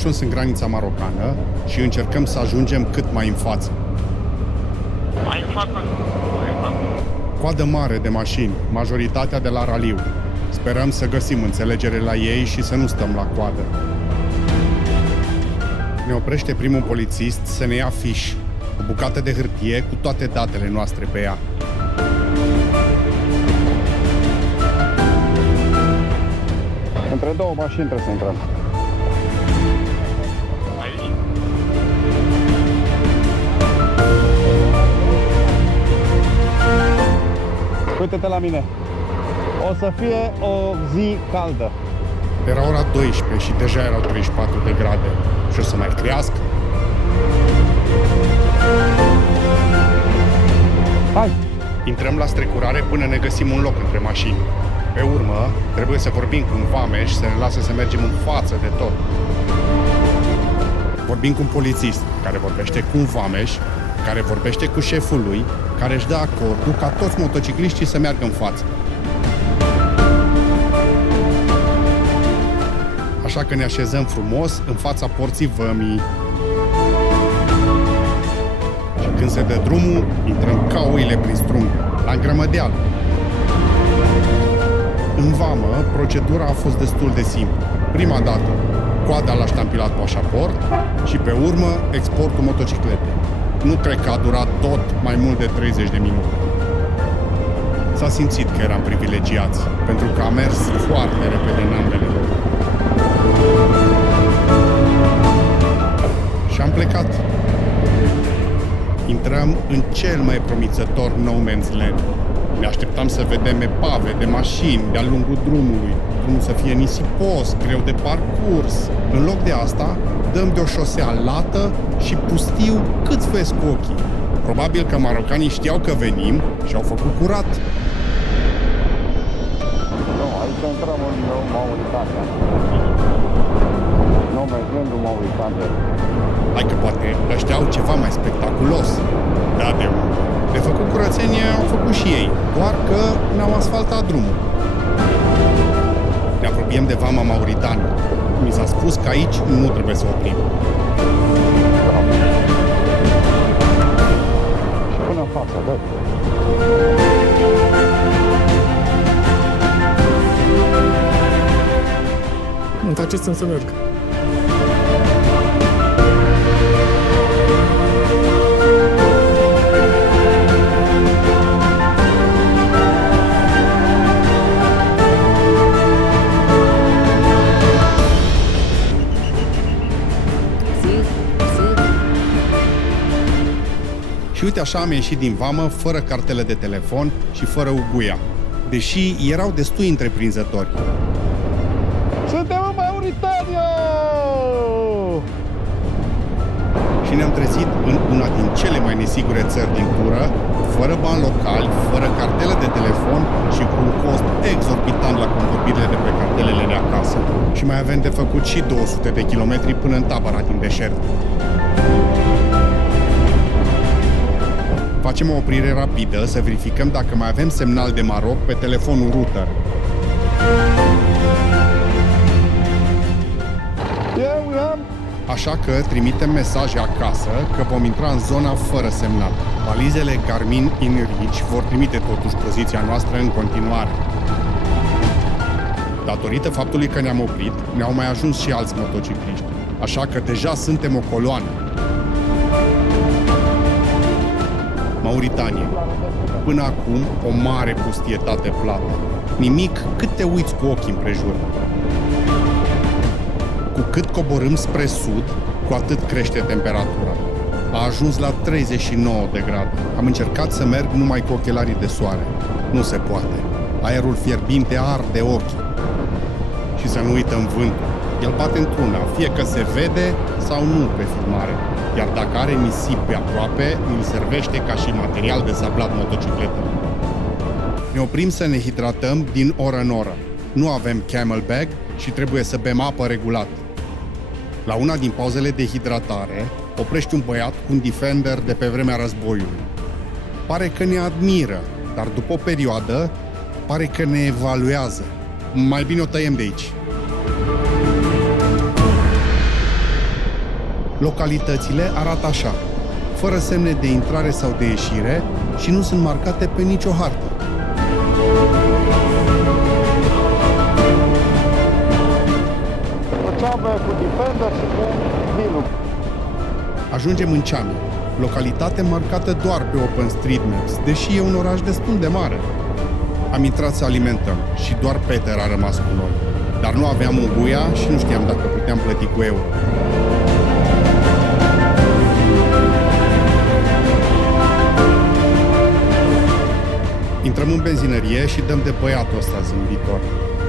ajuns în granița marocană și încercăm să ajungem cât mai în față. Mai în față? Coadă mare de mașini, majoritatea de la raliu. Sperăm să găsim înțelegere la ei și să nu stăm la coadă. Ne oprește primul polițist să ne ia fiș, o bucată de hârtie cu toate datele noastre pe ea. Între două mașini trebuie să intrăm. Aici? Uite-te la mine. O să fie o zi caldă. Era ora 12 și deja erau 34 de grade. Și o să mai crească? Hai! Intrăm la strecurare până ne găsim un loc între mașini. Pe urmă, trebuie să vorbim cu un vameș să ne lasă să mergem în față de tot. Vorbim cu un polițist care vorbește cu un vameș, care vorbește cu șeful lui, care își dă acordul ca toți motocicliștii să meargă în față. Așa că ne așezăm frumos în fața porții vămii. Și când se dă drumul, intrăm ca oile prin strung, la îngrămădeală. În vamă, procedura a fost destul de simplă. Prima dată, coada la ștampilat pașaport și pe urmă, exportul motocicletei. Nu cred că a durat tot mai mult de 30 de minute. S-a simțit că eram privilegiați, pentru că a mers foarte repede în ambele locuri. Și am plecat. Intrăm în cel mai promițător no man's land. Ne așteptam să vedem epave de mașini de-a lungul drumului, drumul să fie nisipos, greu de parcurs. În loc de asta, dăm de o șosea lată și pustiu cât vezi cu ochii. Probabil că marocanii știau că venim și au făcut curat. Nu, aici intrăm în Mauritania. Nu, mergând în Mauritania. Hai că poate ăștia au ceva mai spectaculos. Da, de unde? De făcut curățenie au făcut și ei, doar că ne-au asfaltat drumul. Ne apropiem de vama Mauritania. Mi s-a spus că aici nu trebuie să oprim. Și până în față, da. Îmi faceți să merg. Și uite așa am ieșit din vamă, fără cartele de telefon și fără uguia, deși erau destui întreprinzători. Suntem în Mauritania! Și ne-am trezit în una din cele mai nesigure țări din tură, fără bani locali, fără cartele de telefon și cu un cost exorbitant la convorbirile de pe cartelele de acasă. Și mai avem de făcut și 200 de kilometri până în tabăra din deșert. Facem o oprire rapidă să verificăm dacă mai avem semnal de Maroc pe telefonul router. Așa că trimitem mesaje acasă că vom intra în zona fără semnal. Balizele Garmin InReach vor trimite totuși poziția noastră în continuare. Datorită faptului că ne-am oprit, ne-au mai ajuns și alți motocicliști. Așa că deja suntem o coloană. Mauritania. Până acum, o mare pustietate plată. Nimic cât te uiți cu ochii împrejur. Cu cât coborâm spre sud, cu atât crește temperatura. A ajuns la 39 de grade. Am încercat să merg numai cu ochelarii de soare. Nu se poate. Aerul fierbinte arde ochii. Și să nu uităm vântul. El bate într-una, fie că se vede sau nu pe filmare. Iar dacă are nisip pe aproape, îl servește ca și material de sablat motocicletă. Ne oprim să ne hidratăm din oră în oră. Nu avem Camelbag și trebuie să bem apă regulat. La una din pauzele de hidratare, oprește un băiat cu un Defender de pe vremea războiului. Pare că ne admiră, dar după o perioadă, pare că ne evaluează. Mai bine o tăiem de aici. Localitățile arată așa, fără semne de intrare sau de ieșire și nu sunt marcate pe nicio hartă. O ceabă cu Defender și cu Linux. Ajungem în Ceanu, localitate marcată doar pe OpenStreetMaps, deși e un oraș destul de mare. Am intrat să alimentăm și doar Peter a rămas cu noi. Dar nu aveam un buia și nu știam dacă puteam plăti cu euro. Intrăm în benzinărie și dăm de băiatul ăsta zâmbitor,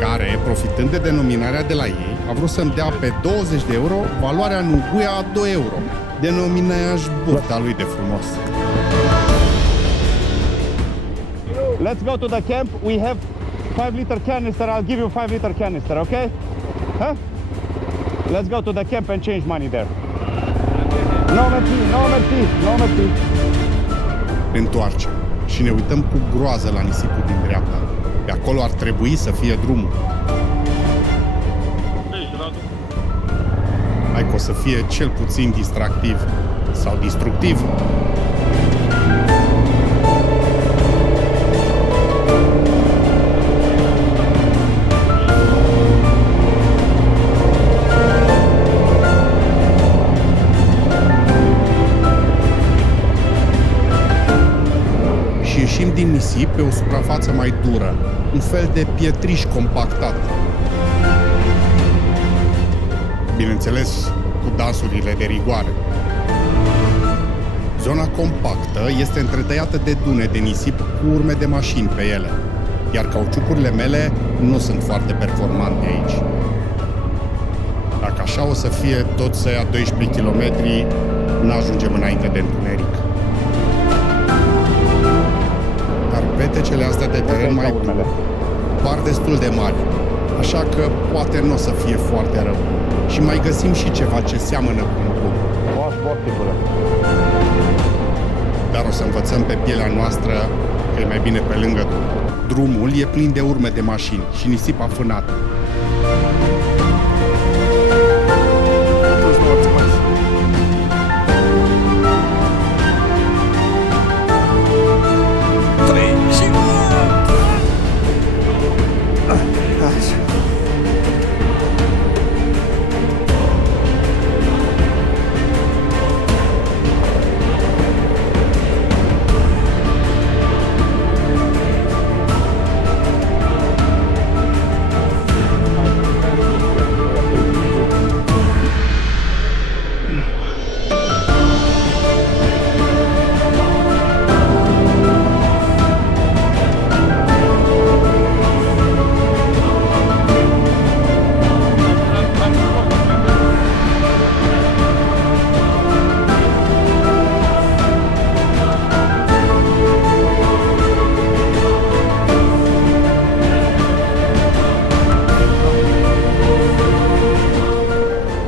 care, profitând de denominarea de la ei, a vrut să-mi dea pe 20 de euro valoarea nuguia a 2 euro. Denominaj burta lui de frumos. Let's go to the camp. We have 5-liter canister. I'll give you 5-liter canister, okay? Huh? Let's go to the camp and change money there. No mercy, no mercy, no mercy. Ne întoarcem și ne uităm cu groază la nisipul din dreapta. Pe acolo ar trebui să fie drumul. Hai că o să fie cel puțin distractiv sau destructiv. Și ieșim din nisip pe o suprafață mai dură, un fel de pietriș compactat. Bineînțeles, cu dansurile de rigoare. Zona compactă este întretăiată de dune de nisip cu urme de mașini pe ele, iar cauciucurile mele nu sunt foarte performante aici. Dacă așa o să fie tot să ia 12 km, n-ajungem înainte de întuneric. Dar petecele astea de teren mai dur par destul de mari, așa că poate nu o să fie foarte rău. Și mai găsim și ceva ce seamănă cu un drum. Dar o să învățăm pe pielea noastră că e mai bine pe lângă drum. Drumul e plin de urme de mașini și nisip afânat.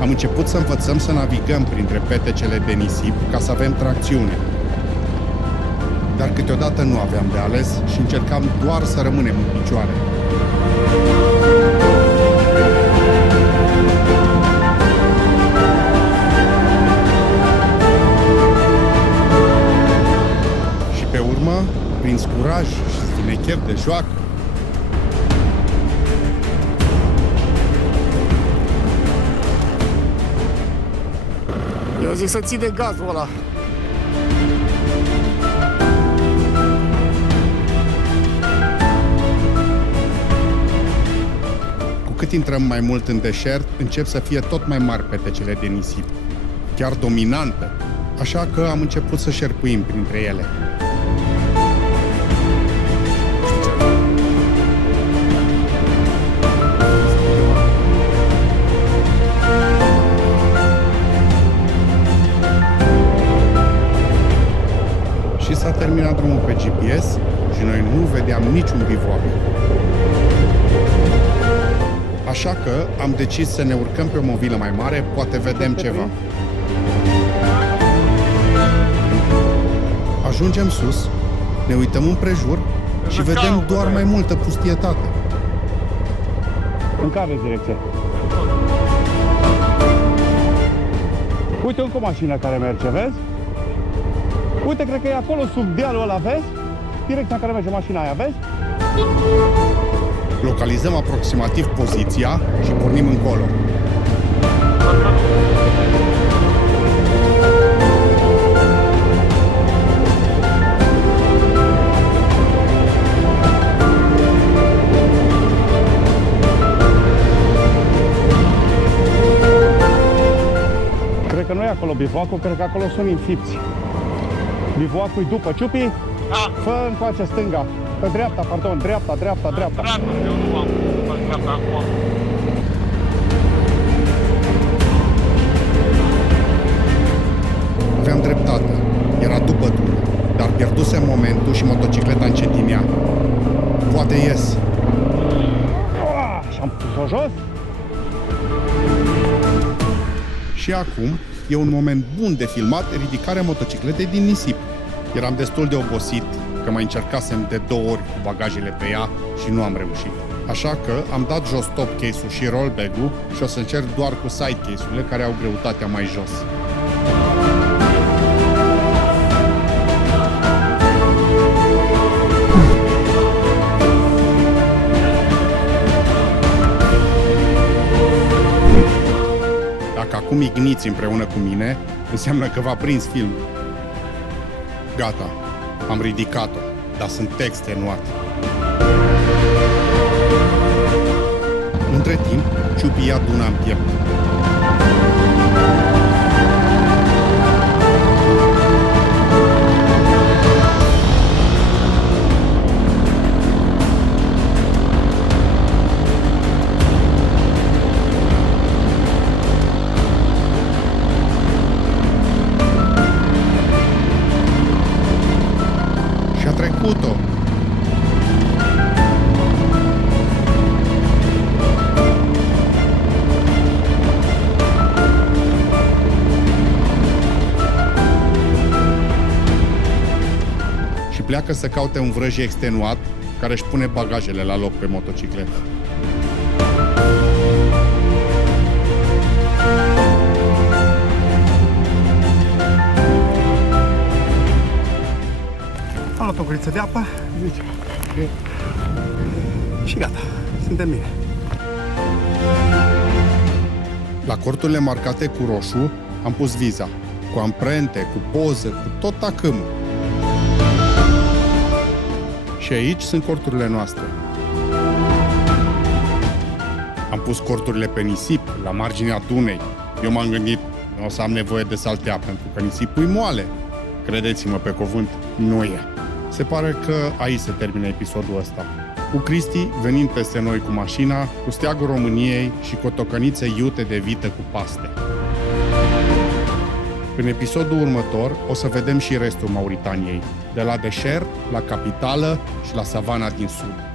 Am început să învățăm să navigăm printre petecele de nisip ca să avem tracțiune. Dar câteodată nu aveam de ales și încercam doar să rămânem în picioare. Și pe urmă, prin curaj și stinecher de joacă, Eu zic să ții de gazul ăla. cu cât intrăm mai mult în deșert, încep să fie tot mai mari petecele de nisip, chiar dominante, așa că am început să șerpuim printre ele. Și s-a terminat drumul pe GPS și noi nu vedeam niciun bivoac. Așa că am decis să ne urcăm pe o mobilă mai mare, poate vedem ceva. Ajungem sus, ne uităm împrejur și vedem doar mai multă pustietate. În care direcție? Uite încă o mașină care merge, vezi? Uite, cred că e acolo sub dealul ăla, vezi? Direcția în care merge mașina aia, vezi? Localizăm aproximativ poziția și pornim încolo. Cred că nu e acolo bivouacul, cred că acolo sunt infipți. Bivouacul e după. Ciupi, Da, fă încoace stânga. Pe dreapta, pardon, dreapta. dreapta, eu nu am pe dreapta acum. Aveam dreptate. Era după drum, dar pierduse momentul și motocicleta încetinea. Poate ies. Și am pus-o jos. Și acum e un moment bun de filmat ridicarea motocicletei din nisip. Eram destul de obosit că mai încercasem de 2 ori cu bagajele pe ea și nu am reușit. Așa că am dat jos top case-ul și rollbag-ul și o să încerc doar cu side case-urile care au greutatea mai jos. Dacă acum igniți împreună cu mine, înseamnă că v-a prins filmul. Gata, am ridicat-o, dar sunt extenuat. Între timp, Ciupi ia Duna în piept. Și-a trecut-o. Și pleacă să caute un vrăj extenuat care își pune bagajele la loc pe motocicletă. Am luat o guriță de apă, zice. Și gata, suntem bine. La corturile marcate cu roșu am pus viza, cu amprente, cu poză, cu tot tacâmul. Și aici sunt corturile noastre. Am pus corturile pe nisip, la marginea Dunei. Eu m-am gândit, nu o să am nevoie de saltea, pentru că nisipul e moale. Credeți-mă pe cuvânt, nu e. Se pare că aici se termină episodul ăsta. Cu Cristi venind peste noi cu mașina, cu steagul României și cotocănițe iute de vită cu paste. În episodul următor o să vedem și restul Mauritaniei, de la deșert, la capitală și la savana din sud.